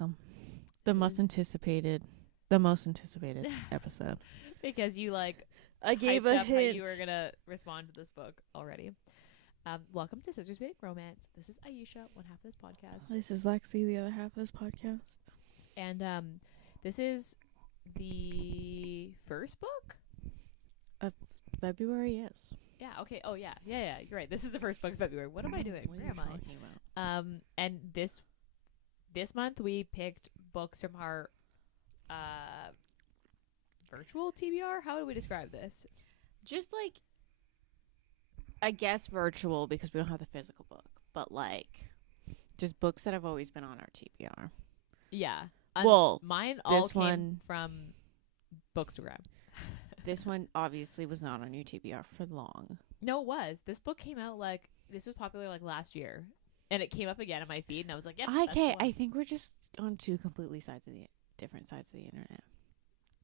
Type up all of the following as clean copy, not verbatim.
welcome. The most anticipated episode. Because you I gave hyped a up how hint. you were gonna respond to this book already. Welcome to Sisters Reading Romance. This is Ayesha, one half of this podcast, This is Lexi, the other half of this podcast. and this is the first book. February, yes. Yeah. Okay. Oh yeah. Yeah. You're right. This is the first book of February. What am I doing? What are Where you am I? talking about? And this month we picked books from our virtual TBR. How would we describe this? Just I guess virtual because we don't have the physical book, but just books that have always been on our TBR. Yeah. Well, mine all this came one from Bookstagram. This one obviously was not on your TBR for long. No, it was. This book came out this was popular last year, and it came up again on my feed, and I was like, "Yeah." Okay, I think we're just on two completely different sides of the internet.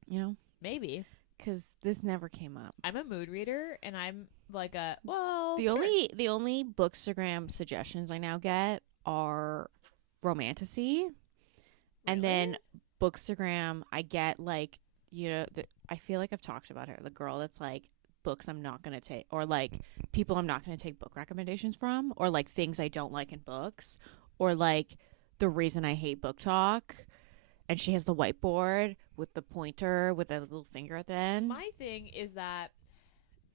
You know, maybe because this never came up. I'm a mood reader, and I'm the only Bookstagram suggestions I now get are romantasy, and then Bookstagram I get I feel like I've talked about her, the girl that's books I'm not gonna take, or people I'm not gonna take book recommendations from, or things I don't like in books, or the reason I hate book talk. And she has the whiteboard with the pointer with a little finger at the end. My thing is that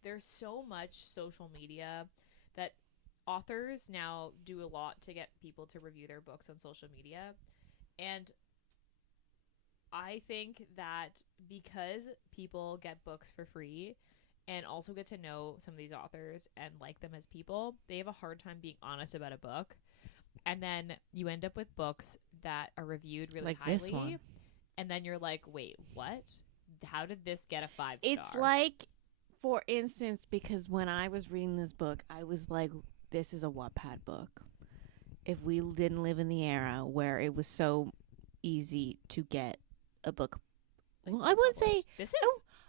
there's so much social media that authors now do a lot to get people to review their books on social media. And I think that because people get books for free and also get to know some of these authors and like them as people, they have a hard time being honest about a book. And then you end up with books that are reviewed really highly. This one. And then you're like, wait, what? How did this get a 5-star? It's for instance, because when I was reading this book, I was like, this is a Wattpad book. If we didn't live in the era where it was so easy to get a book. Well, I wouldn't say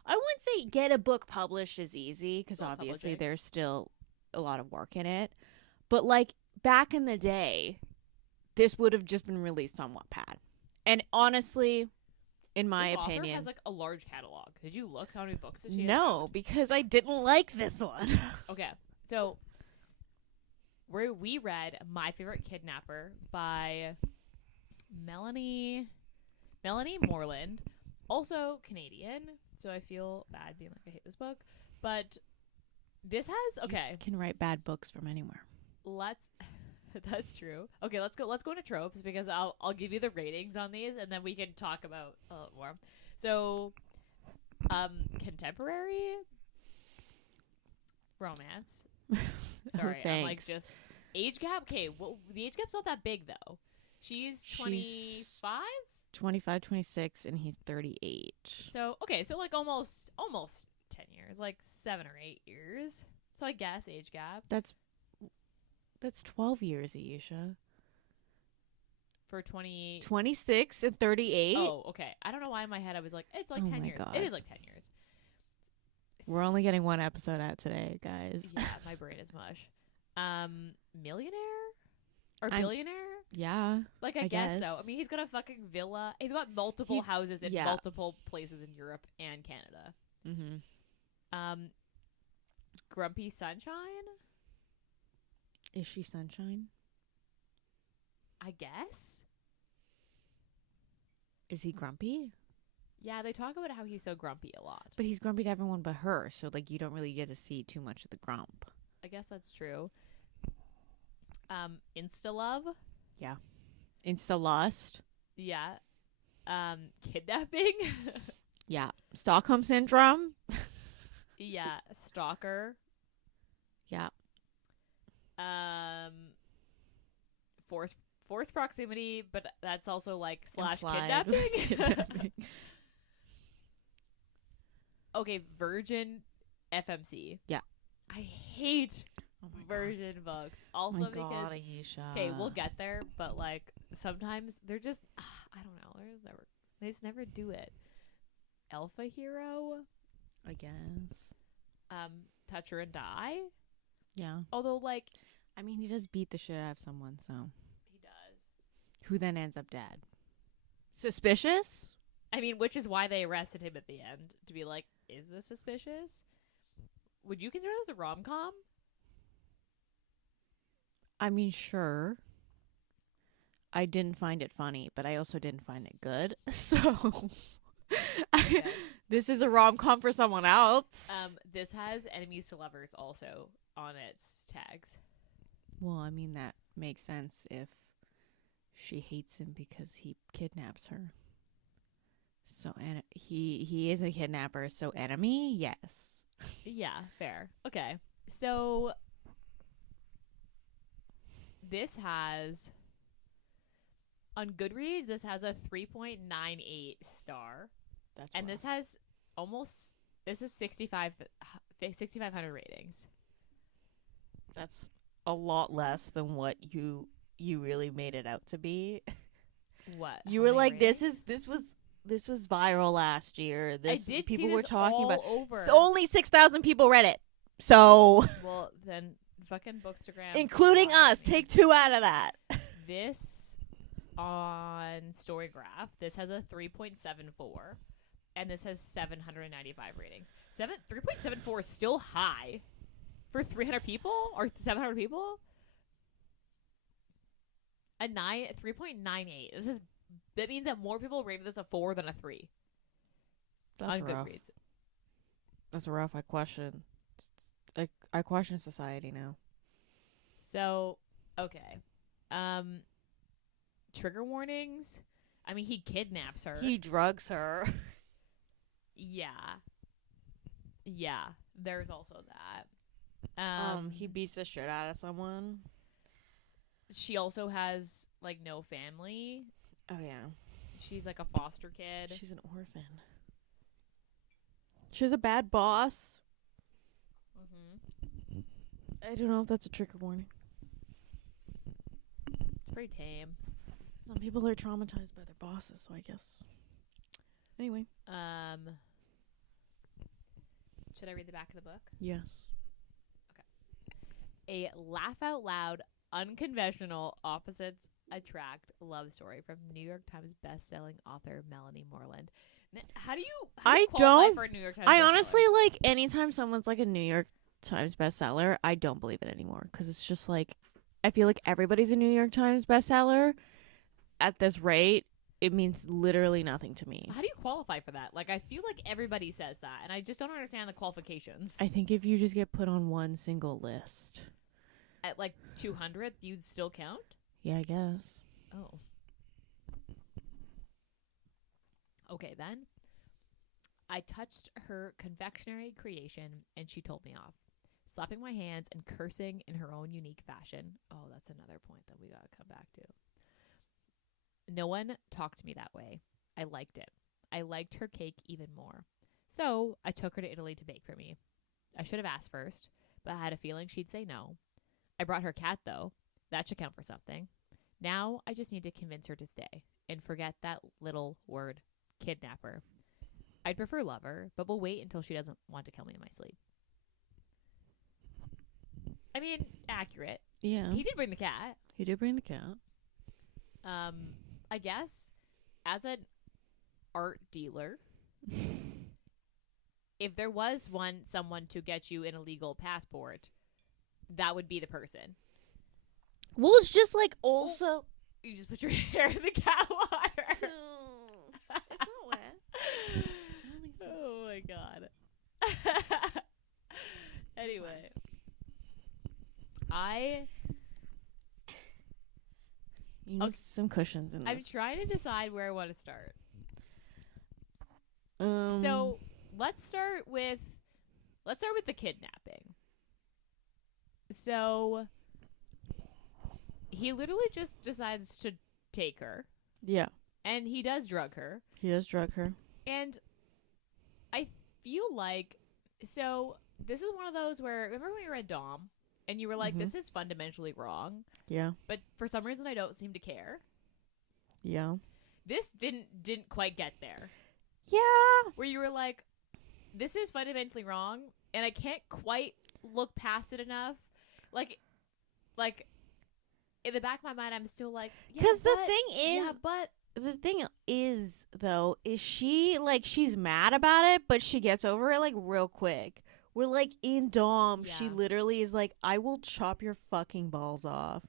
I wouldn't say get a book published is easy, because obviously there's still a lot of work in it. But back in the day, this would have just been released on Wattpad. And honestly, in my opinion, author has a large catalog. Did you look how many books does she have? No, because I didn't like this one. Okay, so we read My Favorite Kidnapper by Melanie Moreland, also Canadian. So I feel bad being I hate this book, but this has You can write bad books from anywhere. That's true. Okay, let's go into tropes, because I'll give you the ratings on these, and then we can talk about a little more. So, contemporary romance. Sorry, I'm just age gap. Okay, well, the age gap's not that big though. She's 25? 25, 26, and he's 38. So, okay, so almost 10 years, 7 or 8 years. So I guess age gap. That's 12 years, Ayesha. For 26 and 38? Oh, okay. I don't know why in my head I was like, it's 10 years. God. It is 10 years. We're only getting one episode out today, guys. Yeah, my brain is mush. Millionaire? Or billionaire? Yeah. I guess so. I mean, he's got a fucking villa. He's got multiple houses in multiple places in Europe and Canada. Mm-hmm. Grumpy Sunshine? Is she Sunshine? I guess. Is he grumpy? Yeah, they talk about how he's so grumpy a lot. But he's grumpy to everyone but her, so you don't really get to see too much of the grump. I guess that's true. Insta love? Yeah. Insta lust? Yeah. Kidnapping? Yeah. Stockholm syndrome? Yeah. Stalker? Yeah. Forced proximity, but that's also slash Implied. kidnapping. Okay, virgin FMC. Yeah. I hate virgin books. Also because Ayesha. okay, we'll get there, but sometimes they're just I don't know. They just never do it. Alpha hero, I guess. Touch Her and Die. Yeah. Although I mean, he does beat the shit out of someone, so he does. who then ends up dead. Suspicious? I mean, which is why they arrested him at the end, to be like, is this suspicious? Would you consider this a rom-com? I mean, sure. I didn't find it funny, but I also didn't find it good. So Okay. this is a rom-com for someone else. This has enemies to lovers also on its tags. Well, I mean, that makes sense if she hates him because he kidnaps her. So he is a kidnapper, so enemy? Yes. Yeah, fair. Okay. So this has on Goodreads, this has a 3.98 star. That's And this has this is 6,500 ratings. That's a lot less than what you really made it out to be. What? You How were many like, ratings? this was viral last year. This I did people see were this talking all about. over. Only 6,000 people read it. So Well, then fucking Bookstagram, including us, take 2 out of that. This on Storygraph, this has a 3.74, and this has 795 ratings. 3.74 is still high for 300 people or 700 people. 3.98. That means that more people rated this a 4 than a 3. That's on rough. Goodreads. That's rough. I question. I question society now. So, okay. Trigger warnings. I mean, he kidnaps her. He drugs her. Yeah. Yeah. There's also that. He beats the shit out of someone. She also has, like, no family. Oh yeah. She's, like, a foster kid. She's an orphan. She's a bad boss. Mm-hmm. I don't know if that's a trigger warning. It's pretty tame. Some people are traumatized by their bosses, so I guess. Anyway. Should I read the back of the book? Yes. A laugh out loud, unconventional, opposites attract love story from New York Times bestselling author Melanie Moreland. How do you qualify for a New York Times bestseller? Honestly, like, anytime someone's like a New York Times bestseller, I don't believe it anymore. Because it's just like, I feel like everybody's a New York Times bestseller. At this rate, it means literally nothing to me. How do you qualify for that? Like, I feel like everybody says that, and I just don't understand the qualifications. I think if you just get put on one single list. At, like, 200th, you'd still count? Yeah, I guess. Oh. Okay, then. I touched her confectionery creation, and she told me off, slapping my hands and cursing in her own unique fashion. Oh, that's another point that we gotta come back to. No one talked to me that way. I liked it. I liked her cake even more. So I took her to Italy to bake for me. I should have asked first, but I had a feeling she'd say no. I brought her cat, though. That should count for something. Now I just need to convince her to stay and forget that little word, kidnapper. I'd prefer lover, but we'll wait until she doesn't want to kill me in my sleep. I mean, accurate. Yeah. He did bring the cat. He did bring the cat. I guess as an art dealer, if there was someone to get you an illegal passport, that would be the person. Well, it's just like also. You just put your hair in the cat water. It's not wet. Oh my god. Anyway, You need some cushions in this. I'm trying to decide where I want to start. So So let's start with the kidnapping. So he literally just decides to take her, yeah, and he does drug her. he does drug her. And I feel like, so this is one of those where, remember when you read Dom and you were like, this is fundamentally wrong, Yeah, but for some reason I don't seem to care. yeah, This didn't quite get there. yeah. Where you were like, this is fundamentally wrong, and I can't quite look past it enough. Like in the back of my mind, I'm still like, yeah, Because the but- thing is, yeah, but the thing is, though, is she, like, she's mad about it, but she gets over it, like, real quick. We're, like, in Dom, she Yeah. literally is like, I will chop your fucking balls off.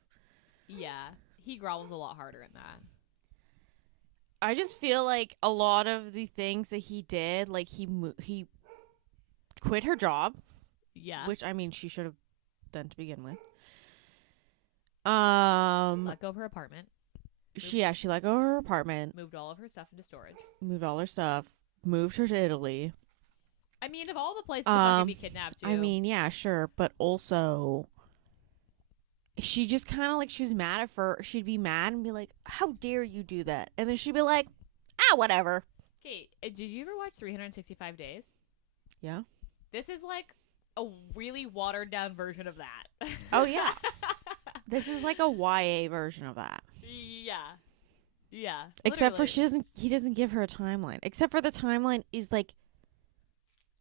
Yeah. He grovels a lot harder in that. I just feel like a lot of the things that he did, like, he quit her job, Yeah. which, I mean, she should have done to begin with. Let go of her apartment. She let go of her apartment, Moved all of her stuff into storage. moved all her stuff, moved her to Italy. I mean, of all the places to fucking be kidnapped to. I mean, yeah, sure, but also she just kind of like, she was mad at first. She'd be mad and be like, "How dare you do that?" And then she'd be like, "Ah, whatever." Okay, did you ever watch 365 Days? Yeah. This is like a really watered down version of that. Oh yeah. This is like a YA version of that. Yeah. Yeah. Except for literally. he doesn't give her a timeline. Except for the timeline is like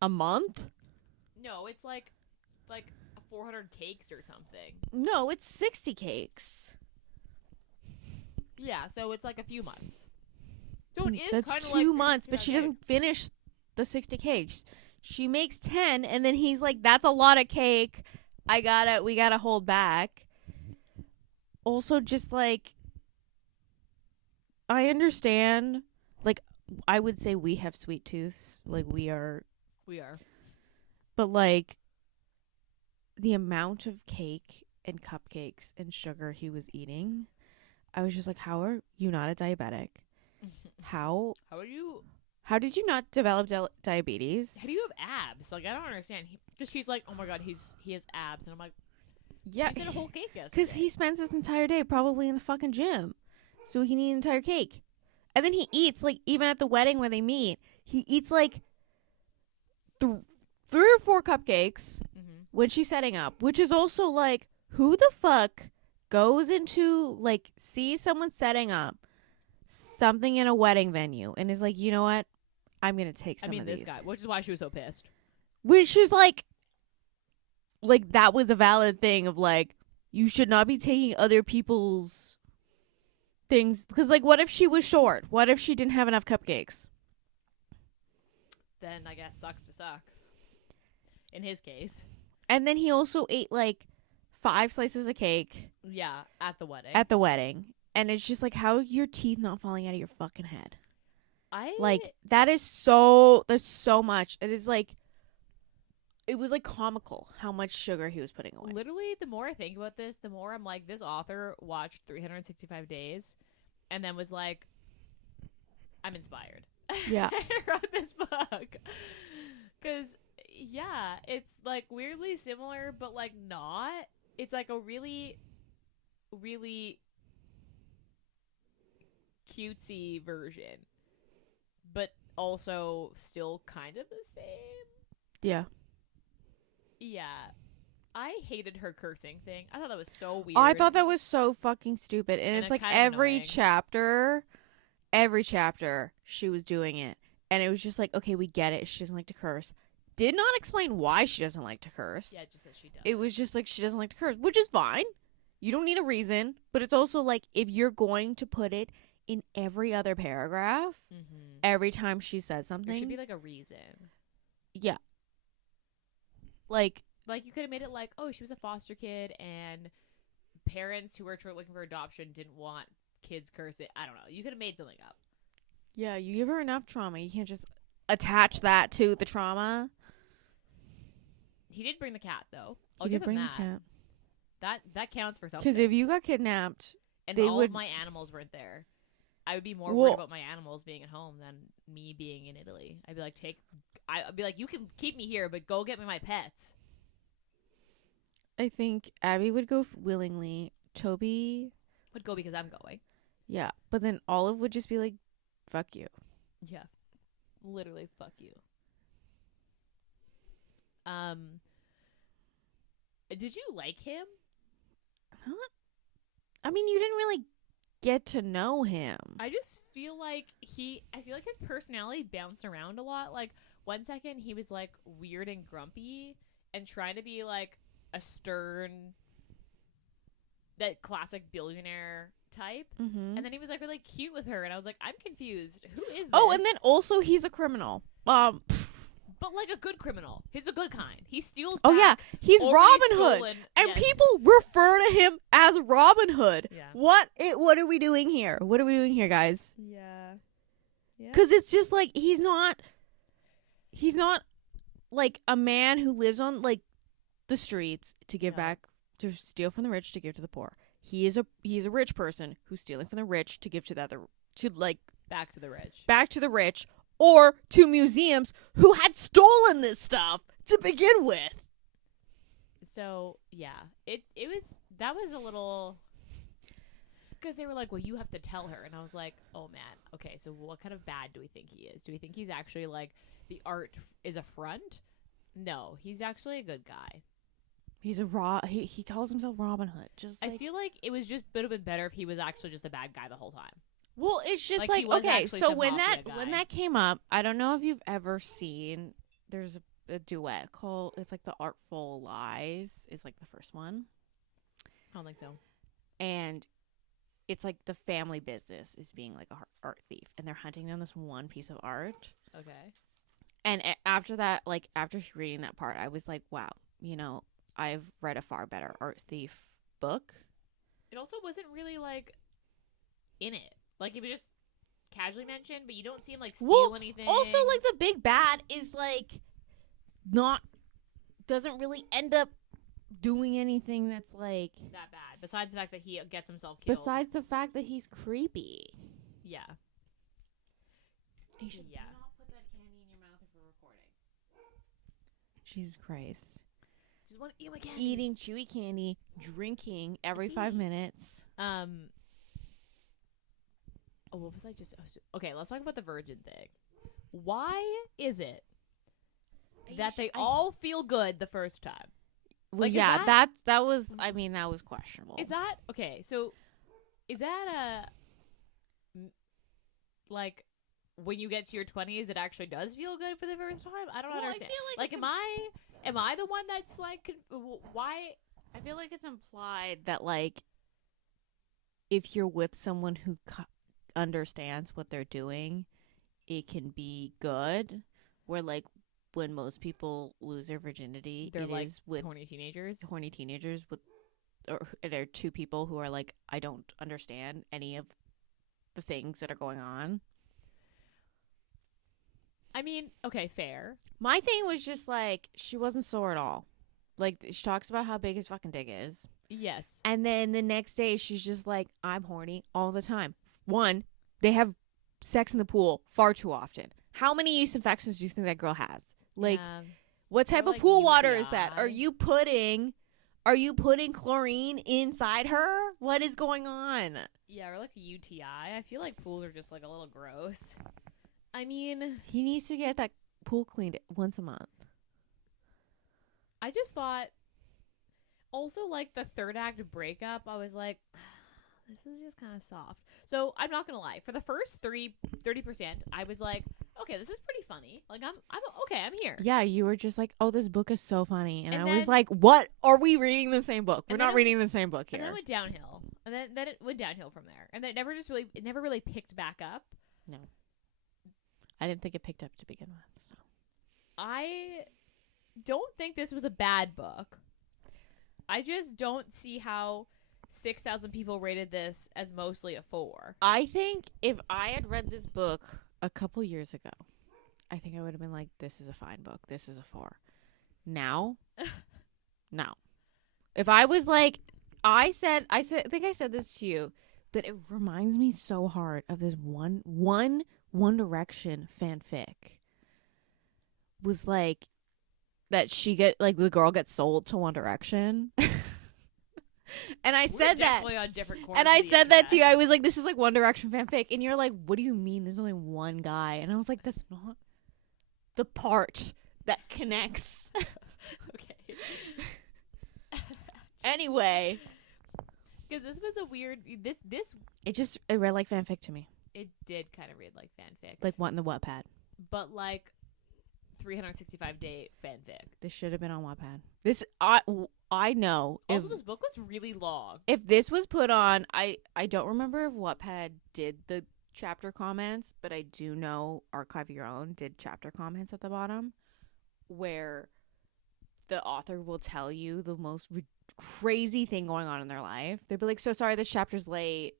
a month? No, it's like 400 cakes or something. No, it's 60 cakes. Yeah, so it's like a few months. So it is That's kind of 2 like months, but she okay. doesn't finish the 60 cakes. She makes 10 and then he's like, "That's a lot of cake. We gotta hold back." Also, just like, I understand, like, I would say we have sweet tooths, like we are, but like the amount of cake and cupcakes and sugar he was eating, I was just like, how are you not a diabetic? How did you not develop diabetes? How do you have abs? Like, I don't understand. Because she's like, oh my god, he has abs, and I'm like, Yeah, he ate a whole cake yesterday. because he spends his entire day probably in the fucking gym, so he can eat an entire cake. And then he eats, like, even at the wedding where they meet, he eats like 3 or 4 cupcakes when she's setting up, which is also like, who the fuck goes into, like, sees someone setting up something in a wedding venue and is like, you know what, I'm gonna take some of these. This guy, which is why she was so pissed. Which is like that was a valid thing of like, you should not be taking other people's things, because like, what if she was short? What if she didn't have enough cupcakes? Then I guess sucks to suck. In his case. And then he also ate like 5 slices of cake. Yeah, at the wedding. And it's just like, how are your teeth not falling out of your fucking head? Like, there's so much. It is like, it was like comical how much sugar he was putting away. Literally, the more I think about this, the more I'm like, this author watched 365 Days and then was like, I'm inspired. Yeah. I wrote this book. Because, yeah, it's like weirdly similar, but like not. It's like a really, really cutesy version, but also still kind of the same. Yeah. Yeah. I hated her cursing thing. I thought that was so weird. I thought that was so fucking stupid. And it's like every chapter she was doing it. And it was just like, okay, we get it. She doesn't like to curse. Did not explain why she doesn't like to curse. Yeah, just that she does. It was just like, she doesn't like to curse, which is fine. You don't need a reason. But it's also like, if you're going to put it in every other paragraph, every time she says something, there should be like a reason. Yeah. Like you could have made it like, oh, she was a foster kid and parents who were looking for adoption didn't want kids cursing. I don't know. You could have made something up. Yeah, you give her enough trauma. You can't just attach that to the trauma. He did bring the cat, though. I'll give him that. That counts for something. Because if you got kidnapped, and all of my animals weren't there, I would be more worried about my animals being at home than me being in Italy. I'd be like, you can keep me here, but go get me my pets. I think Abby would go willingly. Toby would go because I'm going. Yeah, but then Olive would just be like, fuck you. Yeah. Literally, fuck you. Did you like him? I mean, you didn't really get to know him. I just feel like his personality bounced around a lot. Like, one second he was like weird and grumpy and trying to be like a stern, that classic billionaire type. Mm-hmm. And then he was like really cute with her, and I was like, I'm confused. Who is this? Oh, and then also he's a criminal. But like a good criminal. He's the good kind. He steals. Oh yeah, he's already Robin Hood, stolen- and yes. people refer to him as Robin Hood. Yeah. What are we doing here? What are we doing here, guys? Yeah. Because it's just like he's not like a man who lives on like the streets to give back, to steal from the rich to give to the poor. He is a rich person who's stealing from the rich to give to the other, to like back to the rich. Or to museums who had stolen this stuff to begin with. So yeah, that was a little, because they were like, well, you have to tell her, and I was like, oh man, okay, so what kind of bad do we think he is? Do we think he's actually like the art is a front? No, he's actually a good guy. He's he calls himself Robin Hood. Just like, I feel like it was just would have been better if he was actually just a bad guy the whole time. well, it's just Like, he was okay. actually So some when mafia guy. that came up, I don't know if you've ever seen. There's a duet called. It's like The Artful Lies. Is like the first one, I don't think so. and it's like the family business is being like a art thief, and they're hunting down this one piece of art. Okay. And after that, like after reading that part, I was like, wow, I've read a far better art thief book. It also wasn't really like in it. Like, it was just casually mentioned, but you don't see him like steal anything. Also, like the big bad is like doesn't really end up doing anything that's like that bad. Besides the fact that he gets himself killed. besides the fact that he's creepy. Yeah. He should not put that candy in your mouth if we're recording. Jesus Christ. Just want to eat my candy. Eating chewy candy, drinking every 5 minutes. Oh, what was I just... Okay, let's talk about the virgin thing. Why is it that they all feel good the first time? Well, like, yeah, that was, I mean, that was questionable. Is that... Okay, so is that like, when you get to your 20s, it actually does feel good for the first time? I don't understand. I feel like am I the one that's like... Why... I feel like it's implied that, like, if you're with someone who understands what they're doing, it can be good. Where, like, when most people lose their virginity, They're like with horny teenagers with, or they're two people who are like, I don't understand any of the things that are going on. I mean, okay, fair. My thing was just like, she wasn't sore at all. Like, she talks about how big his fucking dick is. Yes. And then the next day, she's just like, I'm horny all the time. One, they have sex in the pool far too often. How many yeast infections do you think that girl has? Like, what type of like pool water is that? UTI. Are you putting chlorine inside her? What is going on? Yeah, or like a UTI. I feel like pools are just like a little gross. I mean, He needs to get that pool cleaned once a month. I just thought also like the third act breakup, I was like, this is just kind of soft. So I'm not gonna lie, for the first 30%, I was like, okay, this is pretty funny. Like, I'm okay, I'm here. Yeah, you were just like, oh, this book is so funny. And I was then- like, what? Are we reading the same book? We're And not then- reading the same book And then here. it went downhill. And then it went downhill from there. And then it never really picked back up. No. I didn't think it picked up to begin with. So. I don't think this was a bad book. I just don't see how 6,000 people rated this as mostly a 4. I think if I had read this book a couple years ago, I think I would have been like, this is a fine book. This is a 4. Now, no. If I was like, I think I said this to you, but it reminds me so hard of this One Direction fanfic. Was like that the girl gets sold to One Direction. And I said that. On different corners And of I the said that to you. internet. I was like, this is like One Direction fanfic. And you're like, what do you mean? There's only one guy. And I was like, that's not the part that connects. Okay. Anyway. Because this was a weird... This It read like fanfic to me. it did kind of read like fanfic. Like what in the Wattpad. But like 365-day fanfic. This should have been on Wattpad. I know. Also, this book was really long. If this was put on, I don't remember if Wattpad did the chapter comments, but I do know Archive Your Own did chapter comments at the bottom, where the author will tell you the most crazy thing going on in their life. They'll be like, so sorry this chapter's late,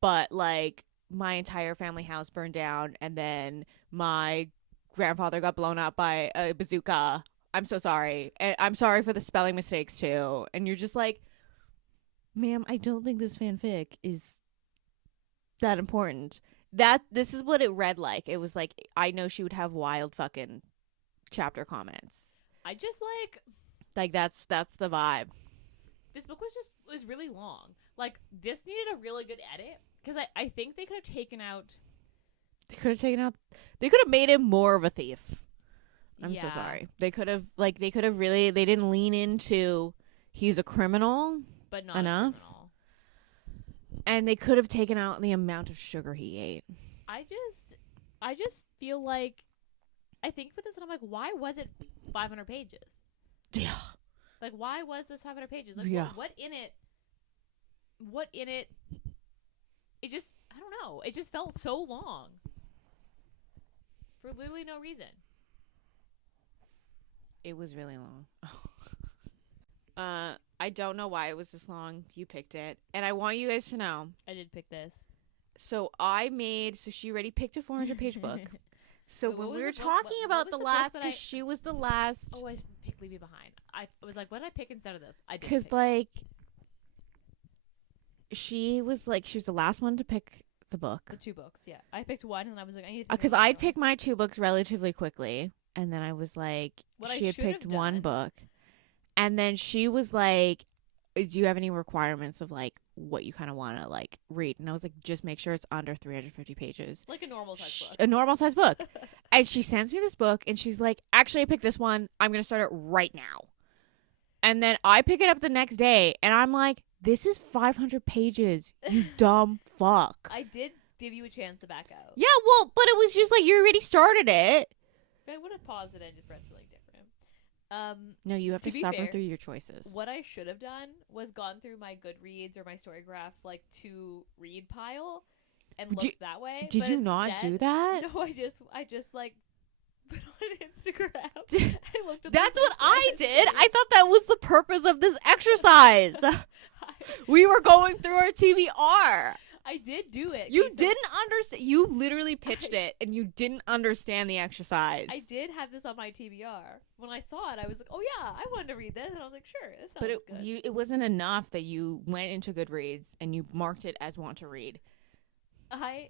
but like my entire family house burned down and then my grandfather got blown up by a bazooka. I'm so sorry. And I'm sorry for the spelling mistakes too. And you're just like, ma'am, I don't think this fanfic is that important. This is what it read like. It was like, I know she would have wild fucking chapter comments. I just like that's the vibe. This book was really long. Like, this needed a really good edit, because I think they could have taken out. They could have made him more of a thief. I'm so Yeah. sorry. They could have really, they didn't lean into he's a criminal But not enough. a criminal. And they could have taken out the amount of sugar he ate. I just feel like, I think with this, and I'm like, why was it 500 pages? Yeah. Like, why was this 500 pages? Like, Yeah. what in it? It just, I don't know. It just felt so long. For literally no reason. It was really long. I don't know why it was this long. You picked it. And I want you guys to know. I did pick this. So she already picked a 400-page book. So Wait, when what we was were the book- talking what about was the the book last, that because I- she was the last. Oh, I picked Leave Me Behind. I was like, what did I pick instead of this? I did. Because, like, she was the last one to pick the book. The 2 books, yeah. I picked one, and I was like, I need to pick Because another I'd one. pick my 2 books relatively quickly. And then I was like, What I she had should have picked one done- book. And then she was like, do you have any requirements of, like, what you kind of want to, like, read? And I was like, just make sure it's under 350 pages. Like a normal size book. A normal size book. And she sends me this book, and she's like, actually, I picked this one. I'm going to start it right now. And then I pick it up the next day, and I'm like, this is 500 pages, you dumb fuck. I did give you a chance to back out. Yeah, well, but it was just like, you already started it. But I would have paused it and just read something different. No, you have to To be suffer fair, through your choices. What I should have done was gone through my Goodreads or my Storygraph, like, to read pile and Did looked that way. Did but you not instead- do that? No, I just like put on Instagram. I looked at That's the what I Instagram did. I stories. thought that was the purpose of this exercise. We were going through our TBR. I did do it. You Okay, so didn't understand. You literally pitched it, and you didn't understand the exercise. I did have this on my TBR. When I saw it, I was like, "Oh yeah, I wanted to read this," and I was like, "Sure, this sounds But good." it wasn't enough that you went into Goodreads and you marked it as want to read. I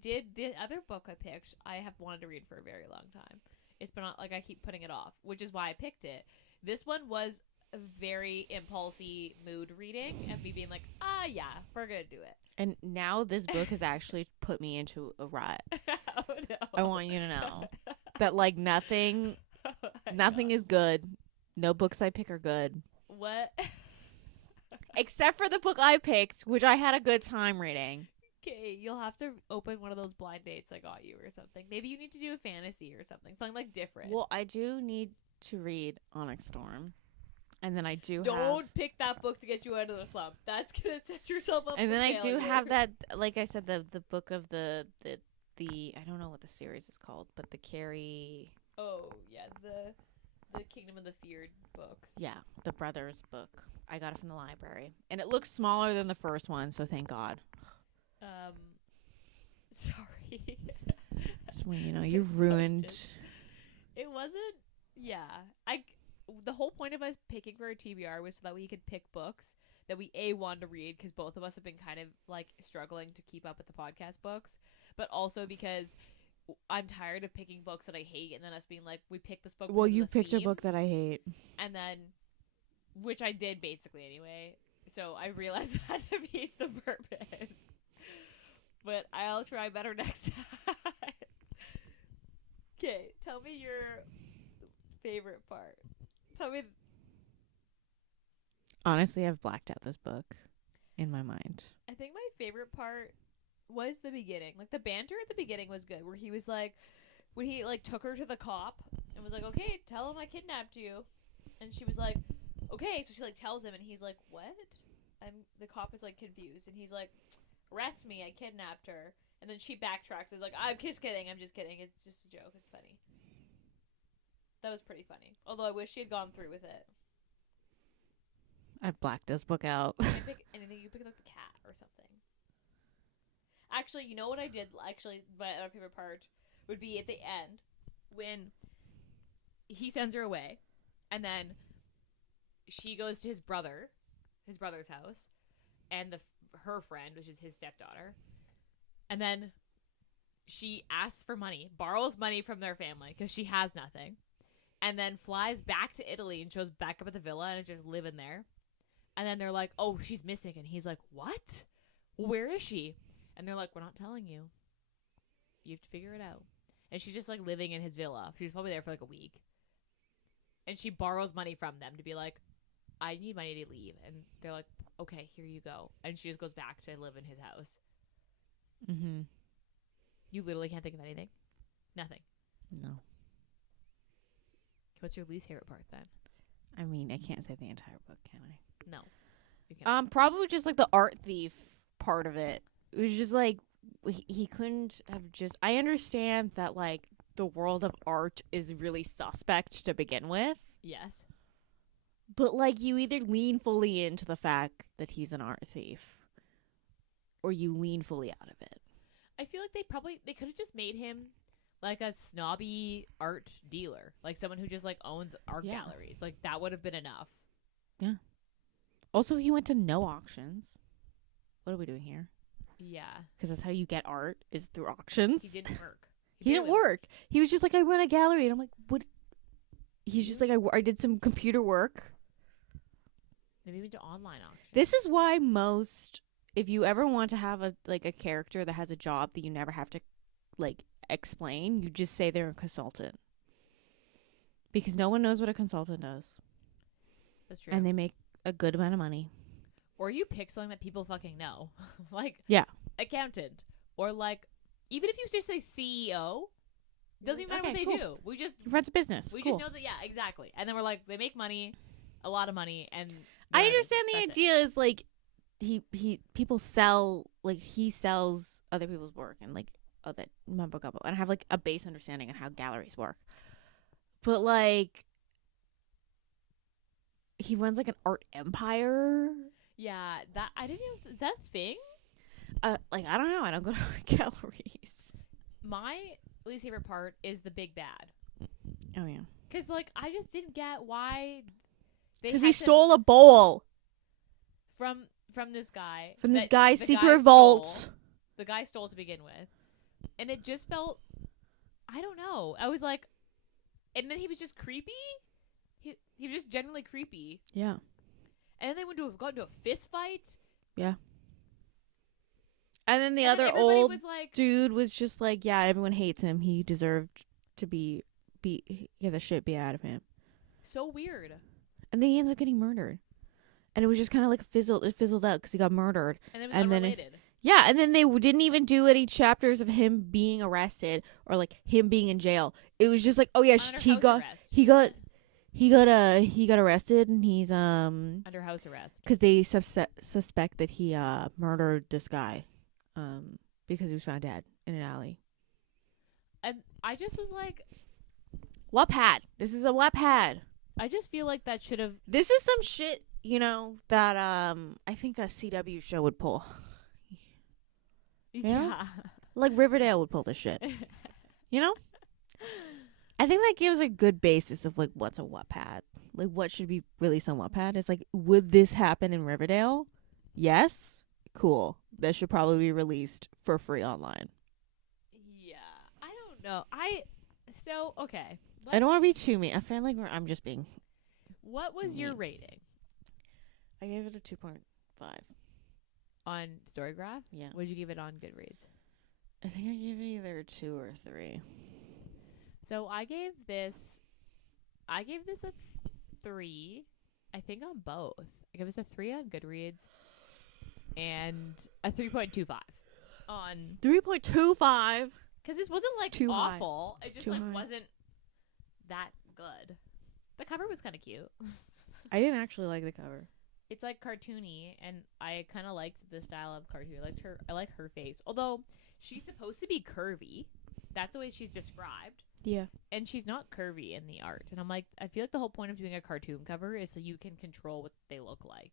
did the other book I picked. I have wanted to read for a very long time. It's been like I keep putting it off, which is why I picked it. This one was a very impulsy mood reading, and me being like, yeah, we're gonna do it. And now this book has actually put me into a rut. Oh no! I want you to know that, like, nothing know. is good. No books I pick are good. What? Except for the book I picked, which I had a good time reading. Okay, you'll have to open one of those blind dates I got you or something. Maybe you need to do a fantasy or something like different. Well, I do need to read Onyx Storm. And then I do Don't pick that book to get you out of the slump. That's gonna set yourself up. And for then I do failure. have that, like I said, the book of the I don't know what the series is called, but the Carrie. Oh yeah, the Kingdom of the Feared books. Yeah, the brothers book. I got it from the library, and it looks smaller than the first one, so thank God. Sorry. Well, you know, you've ruined. It wasn't. Yeah, the whole point of us picking for our TBR was so that we could pick books that we wanted to read, because both of us have been kind of like struggling to keep up with the podcast books, but also because I'm tired of picking books that I hate, and then us being like, we picked this book. Well, because of you the picked a theme, book that I hate. and then, which I did basically anyway. So I realized that defeats the purpose. But I'll try better next time. Okay, tell me your favorite part. Tell me. Honestly, I've blacked out this book in my mind. I think my favorite part was the beginning. Like, the banter at the beginning was good, where he was like, when he like took her to the cop and was like, okay, tell him I kidnapped you, and she was like, okay, so she like tells him, and he's like, what? The cop is like confused, and he's like, arrest me, I kidnapped her. And then she backtracks. Is like, I'm just kidding. It's just a joke. It's funny. That was pretty funny. Although I wish she had gone through with it. I blacked this book out. Pick anything. You pick like the cat or something. Actually, you know what I did? Actually, my other favorite part would be at the end when he sends her away, and then she goes to his brother's house, and her friend, which is his stepdaughter. And then she asks for money, borrows money from their family because she has nothing, and then flies back to Italy and shows back up at the villa and is just living there. And then they're like, oh, she's missing. And he's like, what? Where is she? And they're like, we're not telling you. You have to figure it out. And she's just like living in his villa. She's probably there for like a week. And she borrows money from them to be like, I need money to leave. And they're like, okay, here you go. And she just goes back to live in his house. Mm-hmm. You literally can't think of anything? Nothing. No. What's your least favorite part then? I mean, I can't say the entire book, can I? No. You can't. Probably just like the art thief part of it. It was just like he couldn't have just. I understand that like the world of art is really suspect to begin with. Yes. But like you either lean fully into the fact that he's an art thief, or you lean fully out of it. I feel like they could have just made him like a snobby art dealer, like someone who just like owns art galleries. Like that would have been enough. Yeah. Also, he went to no auctions. What are we doing here? Yeah. Because that's how you get art, is through auctions. He didn't work. He didn't work. He was just like, I run a gallery. And I'm like, what? He's just like, I did some computer work. Maybe even to online auctions. This is why if you ever want to have a character that has a job that you never have to like explain, you just say they're a consultant. Because no one knows what a consultant does. That's true. And they make a good amount of money. Or you pick something that people fucking know. Like accountant. Or like even if you just say CEO, doesn't even matter what they do. We just runs a business. We just know that exactly. And then we're like, they make money, a lot of money, and I understand the idea is like people sell, like he sells other people's work and like that and I have like a base understanding of how galleries work. But like he runs like an art empire. Yeah, that I didn't know. Is that a thing? Like I don't know. I don't go to galleries. My least favorite part is the big bad. Oh yeah. Because like I just didn't get why. Because he stole a bowl from this guy. From this guy's secret vault. The guy stole to begin with, and it just felt. I don't know. I was like, and then he was just creepy. He was just generally creepy. Yeah. And then they got into a fist fight. Yeah. And then the other old dude was just like, yeah, everyone hates him. He deserved to get the shit beat out of him. So weird. And then he ends up getting murdered. And it was just kind of like it fizzled out because he got murdered. And it was unrelated. And then they didn't even do any chapters of him being arrested or like him being in jail. It was just like, oh yeah, he got arrested and he's under house arrest because they suspect that he murdered this guy because he was found dead in an alley. And I just was like, Wattpad. This is a Wattpad. I just feel like that should have. This is some shit, that I think a CW show would pull. Yeah. Like Riverdale would pull this shit. I think that gives a good basis of like what's a Wattpad. Like what should be released on Wattpad. It's like, would this happen in Riverdale? Yes. Cool. That should probably be released for free online. Yeah. I don't know. Okay. I don't want to be too mean. I feel like I'm just being. What was your rating? I gave it a 2.5. On Storygraph? Yeah. What did you give it on Goodreads? I think I gave it either 2 or 3. So I gave this a 3. I think on both. I gave this a 3 on Goodreads and a 3.25 on 3.25. Because this wasn't like too high. awful. It It's just too like high. wasn't that good. The cover was kind of cute. I didn't actually like the cover. It's like cartoony, and I kind of liked the style of cartoon. I like her face, although she's supposed to be curvy. That's the way she's described, Yeah. and she's not curvy in the art. And I'm like, I feel like the whole point of doing a cartoon cover is so you can control what they look like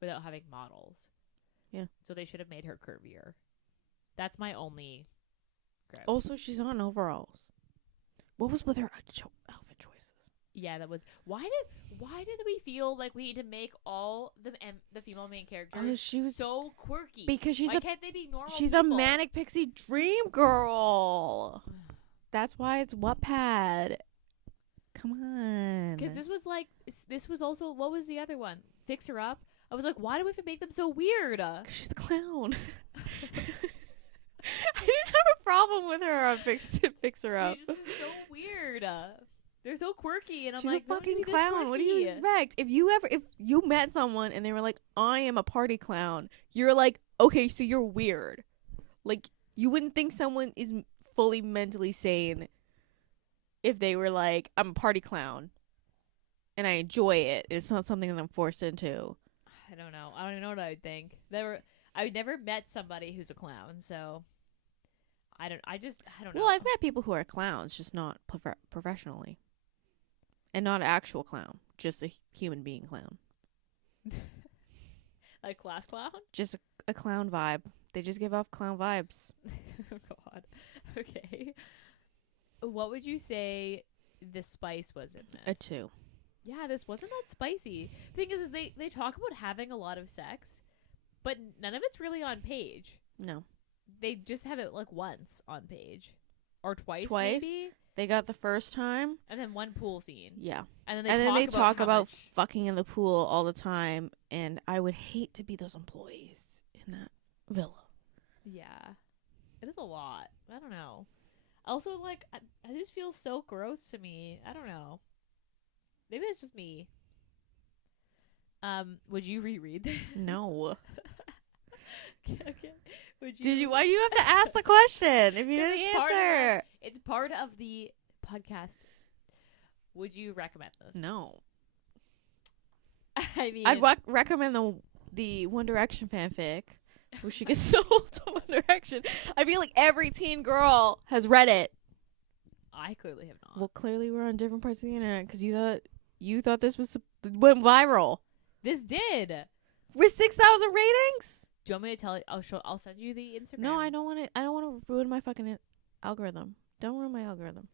without having models. Yeah. So they should have made her curvier. That's my only grip. Also, she's on overalls. What was with her outfit choices? Yeah, that was why did we feel like we need to make all the female main characters She was so quirky? because Why can't they be normal? she's people? a manic pixie dream girl. That's why it's Wattpad. Come on. Because this was also, what was the other one? Fix Her Up. I was like, why do we have to make them so weird? 'Cause she's the clown. I didn't have a problem with her on Fix Her Up. She's just so weird. They're so quirky, and I'm She's like, a fucking "Nobody clown. What do you quirky." expect? If you met someone and they were like, I am a party clown, you're like, okay, so you're weird. Like, you wouldn't think someone is fully mentally sane if they were like, I'm a party clown and I enjoy it. It's not something that I'm forced into. I don't know. I don't even know what I would think. I never met somebody who's a clown, so I don't know. Well, I've met people who are clowns, just not professionally. And not an actual clown, just a human being clown. Like class clown? Just a clown vibe. They just give off clown vibes. Oh God. Okay. What would you say the spice was in this? A 2. Yeah, this wasn't that spicy. Thing is they talk about having a lot of sex, but none of it's really on page. No. They just have it like once on page. Or twice Twice? maybe. They got the first time. And then one pool scene. Yeah. And And then they talk how about much- fucking in the pool all the time. And I would hate to be those employees in that villa. Yeah. It is a lot. I don't know. Also, like, I just feel so gross to me. I don't know. Maybe it's just me. Would you reread this? No. Okay. Would Did you? Why do you have to ask the question if you 'Cause didn't it's part of answer? It's part of the podcast. Would you recommend this? No. I mean, I'd recommend the One Direction fanfic, where she gets sold to One Direction. I feel like every teen girl has read it. I clearly have not. Well, clearly we're on different parts of the internet because you thought this went viral This did. with 6,000 ratings. Do you want me to tell you? I'll send you the Instagram. No, I don't want to. I don't want to ruin my fucking algorithm. Don't ruin my algorithm.